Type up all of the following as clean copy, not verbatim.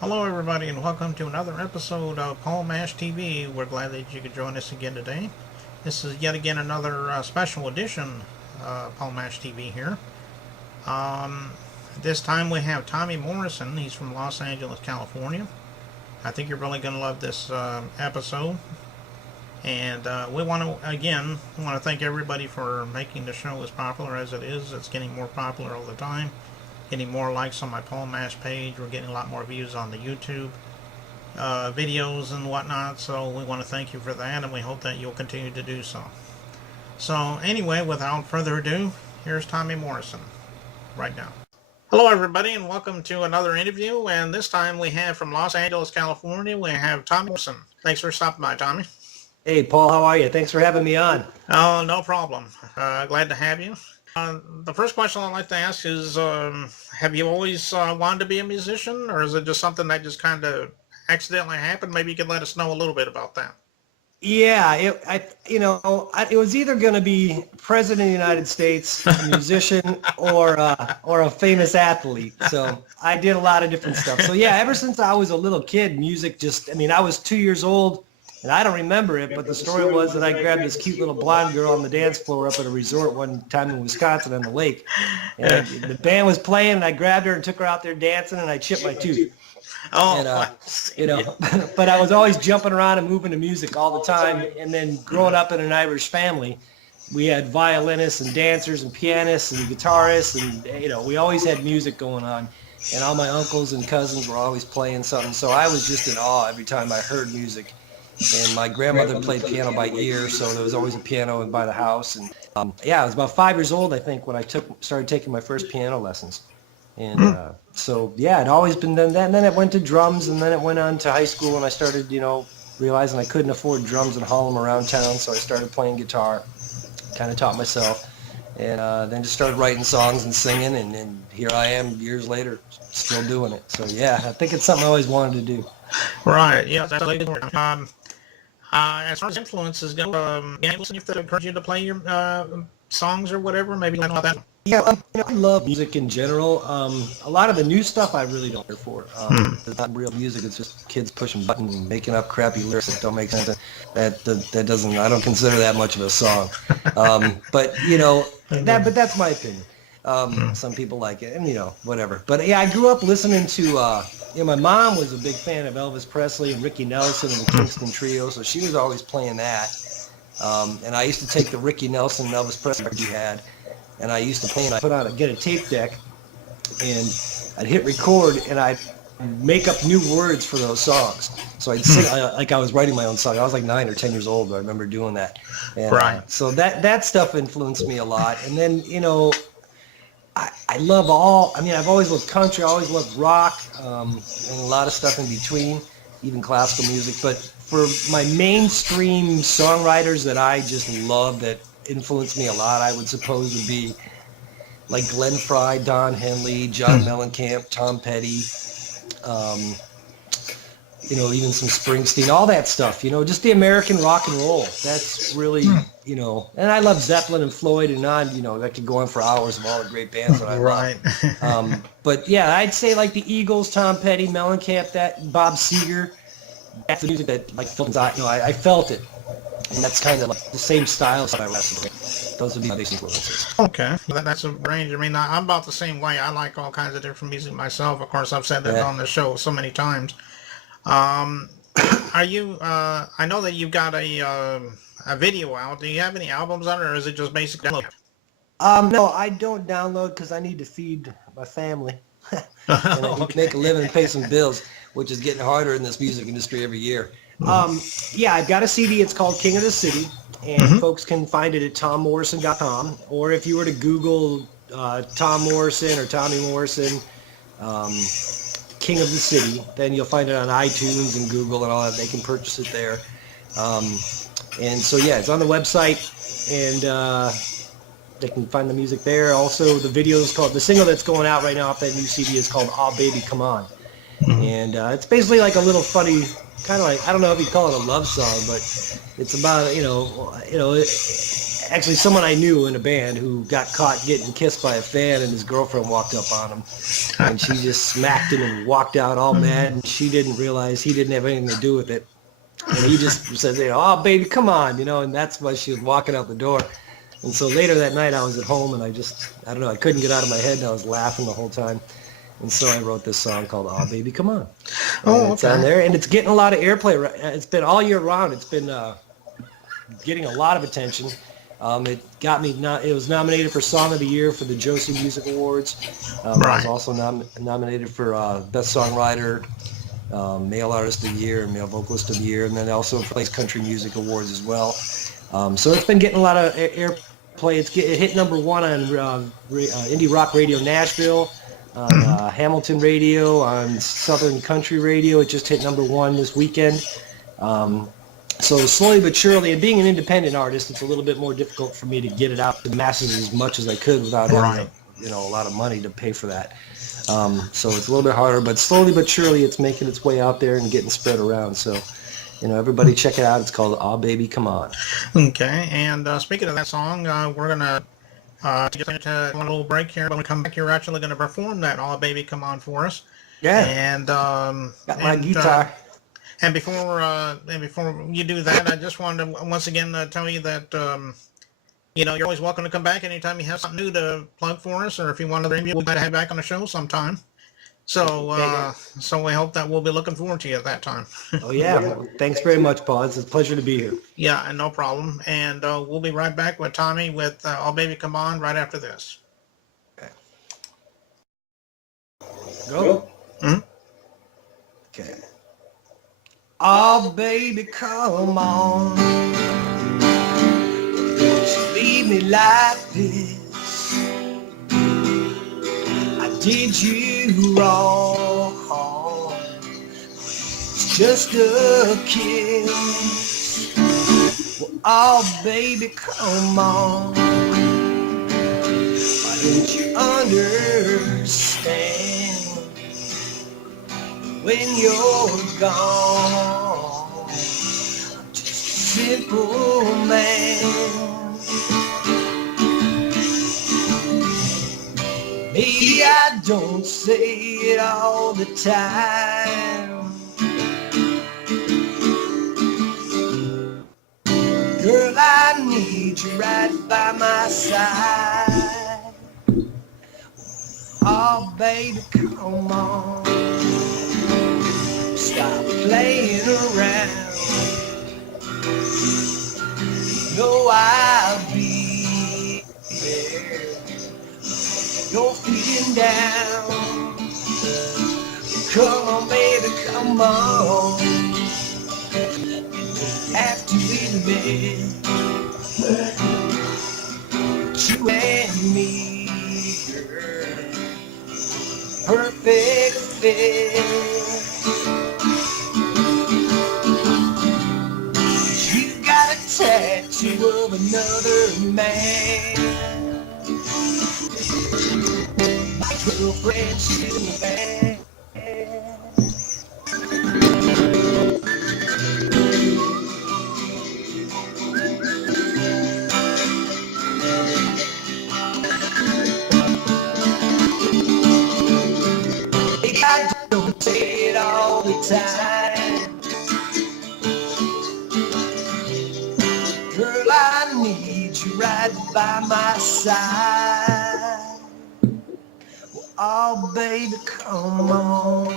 Hello, everybody, and welcome to another episode of Paul Mash TV. We're glad that you could join us again today. This is yet again another special edition Paul Mash TV here. Um, this time we have Tommy Morrison. He's from Los Angeles, California. I think you're really going to love this episode. And we want to thank everybody for making the show as popular as it is. It's getting more popular all the time. Getting more likes on my Paul Mash page. We're getting a lot more views on the YouTube videos and whatnot. So we want to thank you for that, and we hope that you'll continue to do so. So anyway, without further ado, here's Tommy Morrison right now. Hello, everybody, and welcome to another interview. And this time we have from Los Angeles, California, we have Tommy Morrison. Thanks for stopping by, Tommy. Hey, Paul, how are you? Thanks for having me on. Oh, no problem. Glad to have you. The first question I'd like to ask is, have you always wanted to be a musician, or is it just something that just kind of accidentally happened? Maybe you could let us know a little bit about that. Yeah, it was either going to be president of the United States, a musician, or a famous athlete. So I did a lot of different stuff. So yeah, ever since I was a little kid, music I was 2 years old. And I don't remember it, but the story was that I grabbed this cute little blonde girl on the dance floor up at a resort one time in Wisconsin on the lake. And the band was playing, and I grabbed her and took her out there dancing, and I chipped my tooth. Oh, And, but I was always jumping around and moving to music all the time. And then growing up in an Irish family, we had violinists and dancers and pianists and guitarists, and we always had music going on. And all my uncles and cousins were always playing something. So I was just in awe every time I heard music. And my grandmother played piano by ear, so there was always a piano by the house. And I was about 5 years old, I think, when I started taking my first piano lessons. And it'd always been done that. And then it went to drums, and then it went on to high school, and I started, realizing I couldn't afford drums and haul them around town, so I started playing guitar, kind of taught myself, and then just started writing songs and singing, and here I am years later, still doing it. So yeah, I think it's something I always wanted to do. right. Yeah, that's like as far as influences go, if that encourage you to play your songs or whatever, maybe let know about that. Yeah, I love music in general. A lot of the new stuff I really don't care for. It's not real music. It's just kids pushing buttons and making up crappy lyrics that don't make sense. That doesn't. I don't consider that much of a song. But that's my opinion. Some people like it, and whatever. But yeah, I grew up listening to. My mom was a big fan of Elvis Presley and Ricky Nelson and the Kingston Trio, so she was always playing that. And I used to take the Ricky Nelson and Elvis Presley record you had, and I used to play, and I get a tape deck, and I'd hit record, and I'd make up new words for those songs. So I'd sing like I was writing my own song. I was like 9 or 10 years old, but I remember doing that. And, right. So that stuff influenced me a lot. And then, I love I've always loved country, I always loved rock, and a lot of stuff in between, even classical music. But for my mainstream songwriters that I just love, that influenced me a lot, I would suppose would be like Glenn Frey, Don Henley, John Mellencamp, Tom Petty, even some Springsteen, all that stuff, just the American rock and roll. That's really, and I love Zeppelin and Floyd and on, that could go on for hours of all the great bands that I love. But yeah, I'd say like the Eagles, Tom Petty, Mellencamp, that Bob Seger, that's the music that I felt it. And that's kind of like the same styles that I listen to. Those would be my basic influences. Okay, that's a range. I mean, I'm about the same way. I like all kinds of different music myself. Of course, I've said that on the show so many times. Are you? I know that you've got a video out. Do you have any albums on it, or is it just basic download? No, I don't download because I need to feed my family. And I need to make a living and pay some bills, which is getting harder in this music industry every year. Yeah, I've got a CD. It's called King of the City, and folks can find it at tommorrison.com. Or if you were to Google Tom Morrison or Tommy Morrison, King of the City, then you'll find it on iTunes and Google and all that. They can purchase it there. And so, yeah, it's on the website, and they can find the music there. Also, the single that's going out right now off that new CD is called "Aw Baby Come On." And it's basically like a little funny, kind of like, I don't know if you call it a love song, but it's about, actually someone I knew in a band who got caught getting kissed by a fan, and his girlfriend walked up on him, and she just smacked him and walked out all mad, and she didn't realize he didn't have anything to do with it. And he just says, oh, baby, come on, and that's why she was walking out the door. And so later that night I was at home, and I don't know, I couldn't get out of my head, and I was laughing the whole time. And so I wrote this song called "Oh Baby Come On." And it's on there, and it's getting a lot of airplay. It's been all year round. It's been getting a lot of attention. It got me. It was nominated for Song of the Year for the Josie Music Awards. I was also nominated for Best Songwriter, Male Artist of the Year, and Male Vocalist of the Year, and then also for Country Music Awards as well. So it's been getting a lot of airplay. It hit number 1 on Indie Rock Radio Nashville, on Hamilton Radio, on Southern Country Radio. It just hit number 1 this weekend. So slowly but surely, and being an independent artist, it's a little bit more difficult for me to get it out to the masses as much as I could without having a lot of money to pay for that. So it's a little bit harder, but slowly but surely, it's making its way out there and getting spread around. So, everybody check it out. It's called "Aw Baby Come On." Okay, and speaking of that song, we're gonna take a little break here. When we come back, you're actually going to perform that "Aw Baby Come On" for us. Yeah. And got my guitar. And before you do that, I just wanted to once again tell you that you're always welcome to come back anytime you have something new to plug for us, or if you want another interview, we'll have to have back on the show sometime. So so we hope that we'll be looking forward to you at that time. Oh yeah. Well, thanks very much, Paul. It's a pleasure to be here. Yeah, and no problem. And we'll be right back with Tommy with "Aw Baby Come On" right after this. Okay. Go. Mm-hmm. Okay. Oh, baby, come on. Don't you leave me like this. I did you wrong. It's just a kiss. Well, oh, baby, come on. Why don't you understand? When you're gone, I'm just a simple man. Maybe I don't say it all the time. Girl, I need you right by my side. Oh, baby, come on. Stop playing around. No, I'll be there. You're feeling down. Come on, baby, come on. You don't have to admit you and me, girl, perfect fit. Tattoo of another man. My girlfriend, she's in the band. I don't say it all the time. Girl, I need you right by my side. Well, oh, baby, come on.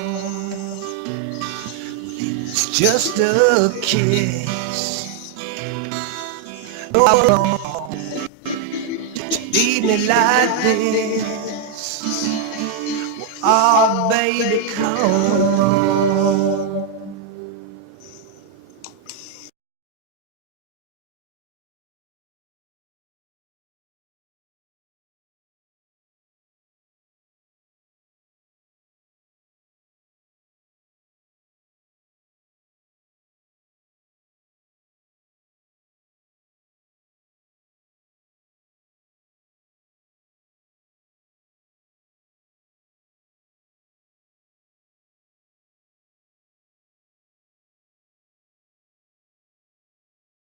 It's just a kiss. Oh, don't you leave me like this. Well, oh, baby, come on.